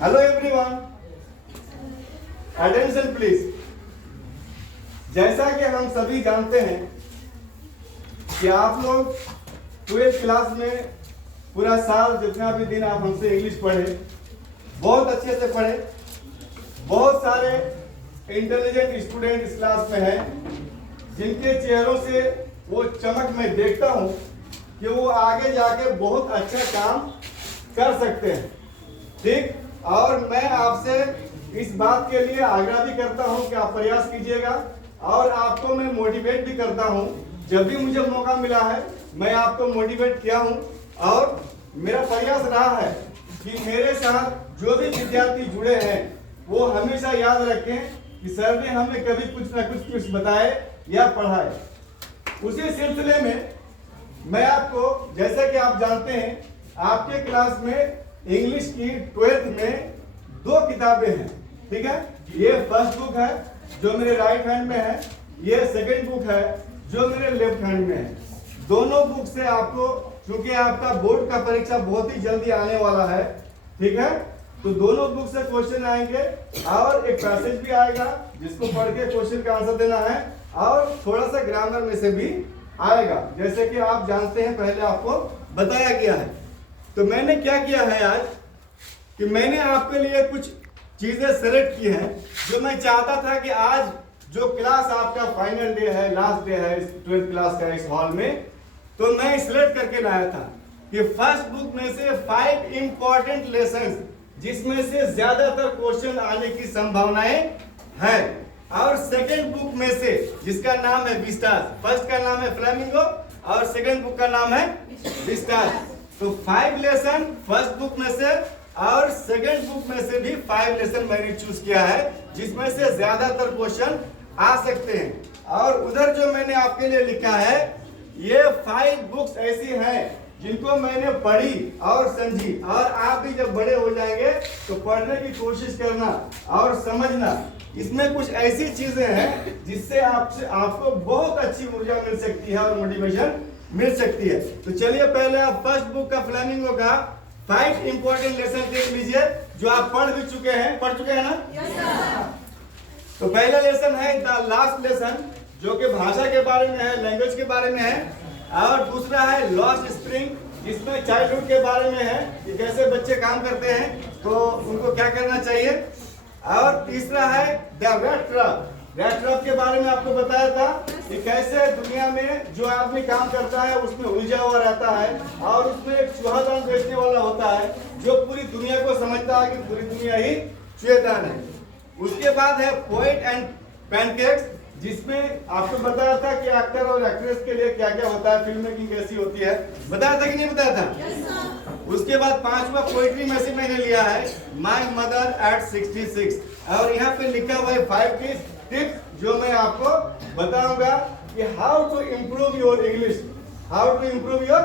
Hello everyone, attention please. जैसा कि हम सभी जानते हैं कि आप लोग 12th क्लास में पूरा साल जितना भी दिन आप हमसे इंग्लिश पढ़े, बहुत अच्छे से पढ़े। बहुत सारे इंटेलिजेंट स्टूडेंट इस क्लास में हैं जिनके चेहरों से वो चमक मैं देखता हूँ कि वो आगे जाके बहुत अच्छा काम कर सकते हैं। ठीक, और मैं आपसे इस बात के लिए आग्रह भी करता हूं कि आप प्रयास कीजिएगा और आपको मैं मोटिवेट भी करता हूं। जब भी मुझे मौका मिला है मैं आपको मोटिवेट किया हूं और मेरा प्रयास रहा है कि मेरे साथ जो भी विद्यार्थी जुड़े हैं वो हमेशा याद रखें कि सर ने हमें कभी कुछ ना कुछ बताए या पढ़ाए। उसी सिलसिले में मैं आपको, जैसा कि आप जानते हैं, आपके क्लास में इंग्लिश की 12th में 2 किताबें हैं। ठीक है, ये फर्स्ट बुक है जो मेरे राइट हैंड में है, ये सेकंड बुक है जो मेरे लेफ्ट हैंड में है। दोनों बुक से आपको, क्योंकि आपका बोर्ड का परीक्षा बहुत ही जल्दी आने वाला है, ठीक है, तो दोनों बुक से क्वेश्चन आएंगे और एक पैसेज भी आएगा जिसको पढ़ के क्वेश्चन का आंसर देना है और थोड़ा सा ग्रामर में से भी आएगा, जैसे कि आप जानते हैं, पहले आपको बताया गया है। तो मैंने क्या किया है आज कि मैंने आपके लिए कुछ चीजें सेलेक्ट की हैं जो मैं चाहता था कि आज जो क्लास आपका फाइनल डे है, लास्ट डे है इस 12th क्लास का इस हॉल में, तो मैं सेलेक्ट करके लाया था कि फर्स्ट बुक में से 5 इंपॉर्टेंट लेसन्स जिसमें से ज्यादातर क्वेश्चन आने की संभावनाएं है, और सेकेंड बुक में से जिसका नाम है विस्टास। फर्स्ट का नाम है फ्लेमिंगो और सेकेंड बुक का नाम है विस्टास। तो 5 लेसन फर्स्ट बुक में से और सेकेंड बुक में से भी 5 लेसन मैंने चूज किया है जिसमें से ज्यादातर क्वेश्चन आ सकते हैं। और उधर जो मैंने आपके लिए लिखा है, ये 5 बुक्स ऐसी हैं जिनको मैंने पढ़ी और समझी, और आप भी जब बड़े हो जाएंगे तो पढ़ने की कोशिश करना और समझना। इसमें कुछ ऐसी चीजें हैं जिससे आपको बहुत अच्छी ऊर्जा मिल सकती है और मोटिवेशन मिल सकती है। तो चलिए पहले आप फर्स्ट बुक का फ्लेमिंगो का 5 इंपॉर्टेंट लेसन देख लीजिए जो आप पढ़ भी चुके हैं। पढ़ चुके हैं ना? तो पहला लेसन है द लास्ट लेसन, जो कि भाषा के बारे में है, लैंग्वेज के बारे में है। और दूसरा है लॉस्ट स्प्रिंग, जिसमें चाइल्डहुड के बारे में है कि कैसे बच्चे काम करते हैं तो उनको क्या करना चाहिए। और तीसरा है द रैट ट्रैप के बारे में आपको बताया था कि कैसे दुनिया में जो आदमी काम करता है उसमें उलझा हुआ रहता है और उसमें एक चूहादान बेचने वाला होता है जो पूरी दुनिया को समझता है कि पूरी दुनिया ही चूहेदान है। उसके बाद है पोएट एंड पैनकेक्स, जिसमें आपको बताया था कि एक्टर और एक्ट्रेस के लिए क्या क्या होता है, फिल्म मेकिंग कैसी होती है, बताया था कि नहीं बताया था? उसके बाद 5वां पोइट्री में से मैंने लिया है माय मदर एट 66, और यहाँ पे लिखा हुआ है 5 टिप्स जो मैं आपको बताऊंगा कि how to improve your English, how to improve your,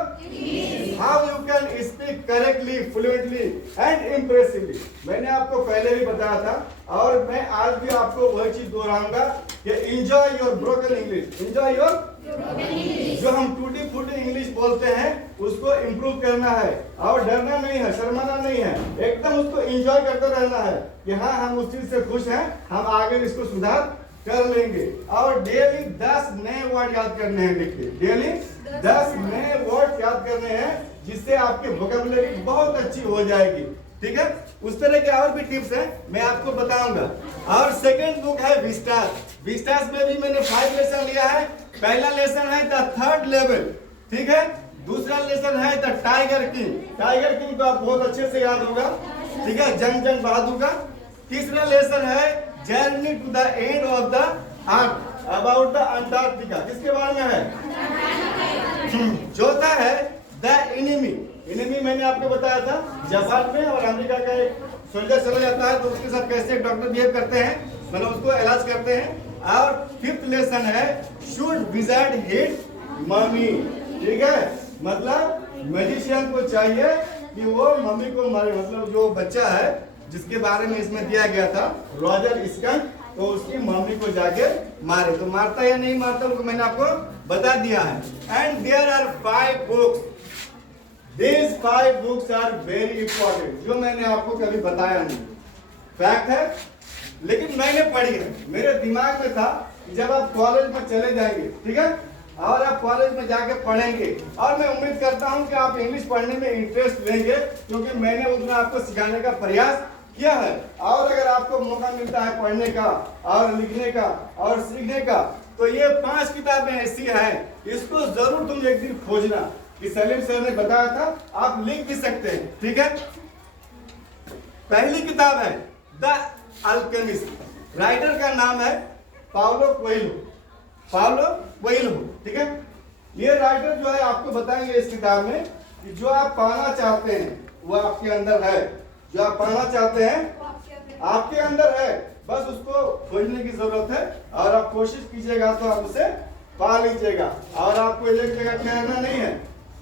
how you can speak correctly, fluently and impressively. मैंने आपको पहले भी बताया था और मैं आज भी आपको वही चीज दोहराऊंगा कि enjoy your broken English, enjoy your, जो हम टूटी फूटी इंग्लिश बोलते हैं उसको इम्प्रूव करना है और डरना नहीं है, शर्माना नहीं है, एकदम उसको एंजॉय करते रहना है कि हाँ हम उस चीज से खुश हैं, हम आगे इसको सुधार कर लेंगे। और डेली 10 नए वर्ड याद करने हैं। देखिए, डेली 10 नए वर्ड याद करने हैं जिससे आपकी वोकैबुलरी बहुत अच्छी हो जाएगी। ठीक है, उस तरह के और भी टिप्स हैं मैं आपको बताऊंगा। और सेकंड बुक है विस्टास में भी मैंने 5 लेसन लिया है। पहला लेसन है द थर्ड लेवल, ठीक है। दूसरा लेसन है द टाइगर किंग को आप बहुत अच्छे से याद होगा, ठीक है, जंग बहादुर का। तीसरा लेसन है journey to the end of the earth, about the Antarctica, किसके बारे में है? चौथा है द एनिमी मैंने आपको बताया था, जापान में और अमेरिका का एक सोल्जर चला जाता है तो उसके साथ कैसे डॉक्टर बिहेव करते हैं, मतलब उसको इलाज करते हैं। और 5th लेसन है शुड विजार्ड हिट मम्मी, ठीक है, मतलब मैजिशियन को चाहिए कि वो मम्मी को मारे, मतलब जो बच्चा है जिसके बारे में इसमें दिया गया था रॉजर स्कंक, तो उसकी मम्मी को जाके मारे। तो मारता या नहीं मारता उनको मैंने आपको बता दिया है। And there are 5 books These 5 books are very important, जो मैंने आपको कभी बताया नहीं, फैक्ट है, लेकिन मैंने पढ़ी है। मेरे दिमाग में था कि जब आप कॉलेज में चले जाएंगे, ठीक है, और आप कॉलेज में जाके पढ़ेंगे, और मैं उम्मीद करता हूं कि आप इंग्लिश पढ़ने में इंटरेस्ट लेंगे, क्योंकि मैंने उतना आपको सिखाने का प्रयास किया है। और अगर आपको मौका मिलता है पढ़ने का और लिखने का और सीखने का, तो ये 5 किताबें ऐसी हैं, इसको जरूर तुम एक दिन खोजना, कि सलीम सर ने बताया था, आप लिख भी सकते हैं, ठीक है। पहली किताब है द अल्केमिस्ट, राइटर का नाम है पाउलो कोएल्हो, पाउलो कोएल्हो, ठीक है। ये राइटर जो है आपको बताएंगे इस किताब में कि जो आप पाना चाहते हैं वो आपके अंदर है, जो आप पाना चाहते हैं आपके अंदर है, बस उसको खोजने की जरूरत है, और आप कोशिश कीजिएगा तो आप उसे पा लीजिएगा। और आपको एक जगह ठहरना नहीं है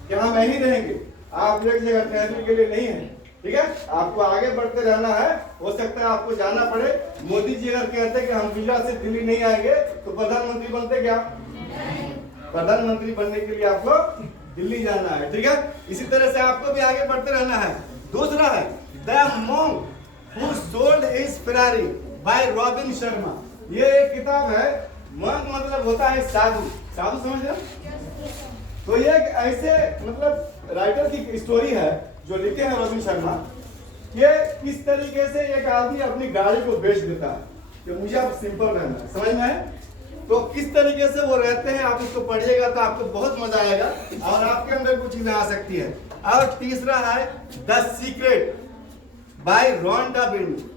कि हम यहीं रहेंगे, आप एक जगह ठहरने के लिए नहीं है, ठीक है, आपको आगे बढ़ते रहना है। हो सकता है आपको जाना पड़े, मोदी जी अगर कहते कि हम वीजा से दिल्ली नहीं आएंगे तो प्रधानमंत्री बनते क्या? प्रधानमंत्री बनने के लिए आपको दिल्ली जाना है, ठीक है। इसी तरह से आपको भी आगे बढ़ते रहना है। दूसरा है the monk who sold his Ferrari by Robin Sharma. ये एक किताब है, मॉन्क मतलब होता है साधु, साधु समझ रहे हो? तो ये एक ऐसे मतलब राइटर की स्टोरी है जो लिखे हैं रॉबिन शर्मा, ये किस तरीके से एक आदमी अपनी गाड़ी को बेच देता है, कि मुझे अब सिंपल रहना है, समझ में है? तो किस तरीके से वो रहते हैं, आप उसको पढ़िएगा तो आपको बहुत मजा आएगा और आपके अंदर कुछ चीजें आ सकती है। और तीसरा है the secret by Rhonda Byrne.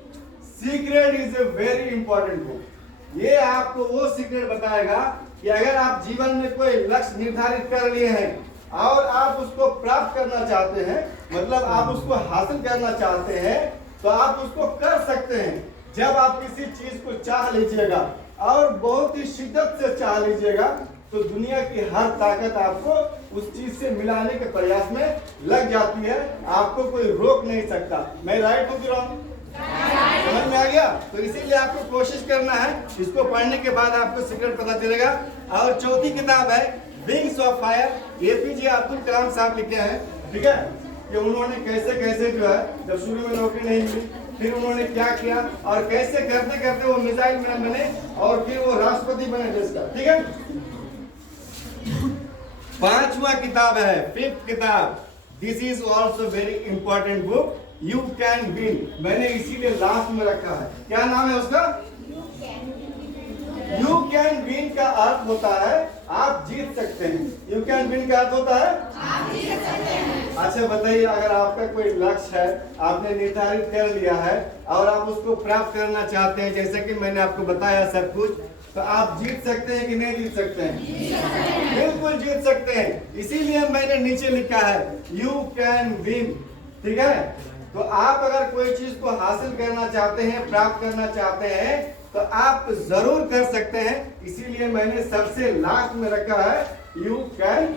Secret is a very important book. ये आपको वो सीक्रेट बताएगा कि अगर आप जीवन में कोई लक्ष्य निर्धारित कर लिए हैं और आप उसको प्राप्त करना चाहते हैं, मतलब आप उसको हासिल करना चाहते हैं, तो आप उसको कर सकते हैं। जब आप किसी चीज को चाह लीजिएगा और बहुत ही शिद्दत से चाह लीजिएगा, तो दुनिया की हर ताकत आपको उस चीज से मिलाने के प्रयास में लग जाती है, आपको कोई रोक नहीं सकता। मैं राइट हूँ कि रॉन्ग? समझ में आ गया? तो इसीलिए आपको कोशिश करना है, इसको पढ़ने के बाद आपको सीक्रेट पता चलेगा। और चौथी किताब है wings of fire. APJ Abdul Kalam साहब लिखे हैं, ठीक है, कि उन्होंने कैसे कैसे जो है जब शुरू में नौकरी नहीं मिली, फिर उन्होंने क्या किया और कैसे करते करते वो मिसाइल मैन बने और फिर वो राष्ट्रपति बने देश का, ठीक है। 5वां किताब है, 5th किताब, this is also very important book, you can win. मैंने इसीलिए लास्ट में रखा है। क्या नाम है उसका? यू कैन विन का अर्थ होता है आप जीत सकते हैं। यू कैन विन का अर्थ होता है आप जीत सकते हैं। अच्छा बताइए, अगर आपका कोई लक्ष्य है, आपने निर्धारित कर लिया है और आप उसको प्राप्त करना चाहते हैं, जैसे कि मैंने आपको बताया सब कुछ, तो आप जीत सकते हैं कि नहीं जीत सकते हैं? बिल्कुल जीत सकते हैं। इसीलिए मैंने नीचे लिखा है यू कैन विन, ठीक है। तो आप अगर कोई चीज को हासिल करना चाहते हैं, प्राप्त करना चाहते हैं, तो आप जरूर कर सकते हैं। इसीलिए मैंने सबसे लास्ट में रखा है यू कैन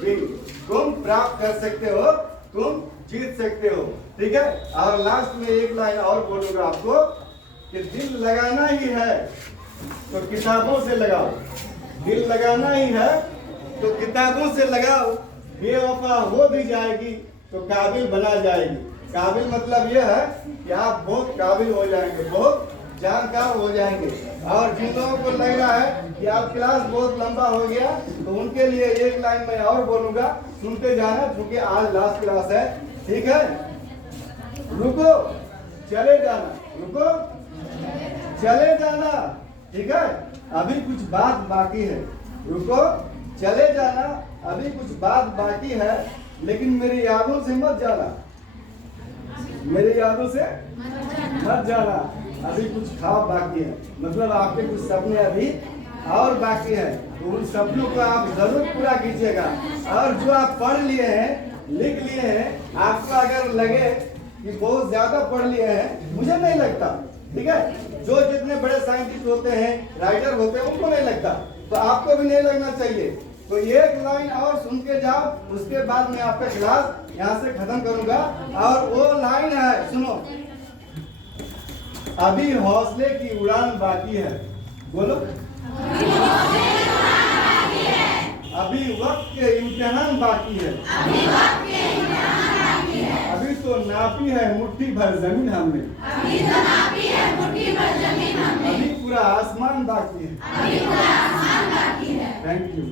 विन। तुम प्राप्त कर सकते हो, तुम जीत सकते हो, ठीक है। और लास्ट में एक लाइन और बोलूंगा आपको कि दिल लगाना ही है तो किताबों से लगाओ। दिल लगाना ही है तो किताबों से लगाओ। बेवफा हो भी जाएगी तो काबिल बना जाएगी। काबिल मतलब यह है कि आप बहुत काबिल हो जाएंगे, बहुत जानकार हो जाएंगे। और जिन लोगों को लग रहा है कि आप क्लास बहुत लंबा हो गया, तो उनके लिए एक लाइन मैं और बोलूंगा, सुनते जाना, क्योंकि आज लास्ट क्लास है, ठीक है। रुको चले जाना, रुको चले जाना, ठीक है। अभी कुछ बात बाकी है, रुको चले जाना, अभी कुछ बात बाकी है, लेकिन मेरी यादों से मत जाना, मेरी यादों से मत जाना। अभी कुछ ख्वाब बाकी है, मतलब आपके कुछ सपने अभी और बाकी है, तो उन सपनों को आप जरूर पूरा कीजिएगा। और जो आप पढ़ लिए हैं, लिख लिए हैं, आपको अगर लगे कि बहुत ज्यादा पढ़ लिए हैं, मुझे नहीं लगता, ठीक है, जो जितने बड़े साइंटिस्ट होते हैं, राइटर होते हैं, उनको नहीं लगता, तो आपको भी नहीं लगना चाहिए। तो एक लाइन और सुन के जाओ, उसके बाद मैं आपका क्लास यहाँ से खत्म करूंगा। और वो लाइन है, सुनो, अभी हौसले की उड़ान बाकी है। बोलो, अभी वक्त के इम्तिहान बाकी है, अभी तो नापी है मुट्ठी भर जमीन हमने, अभी पूरा आसमान बाकी है। Thank you.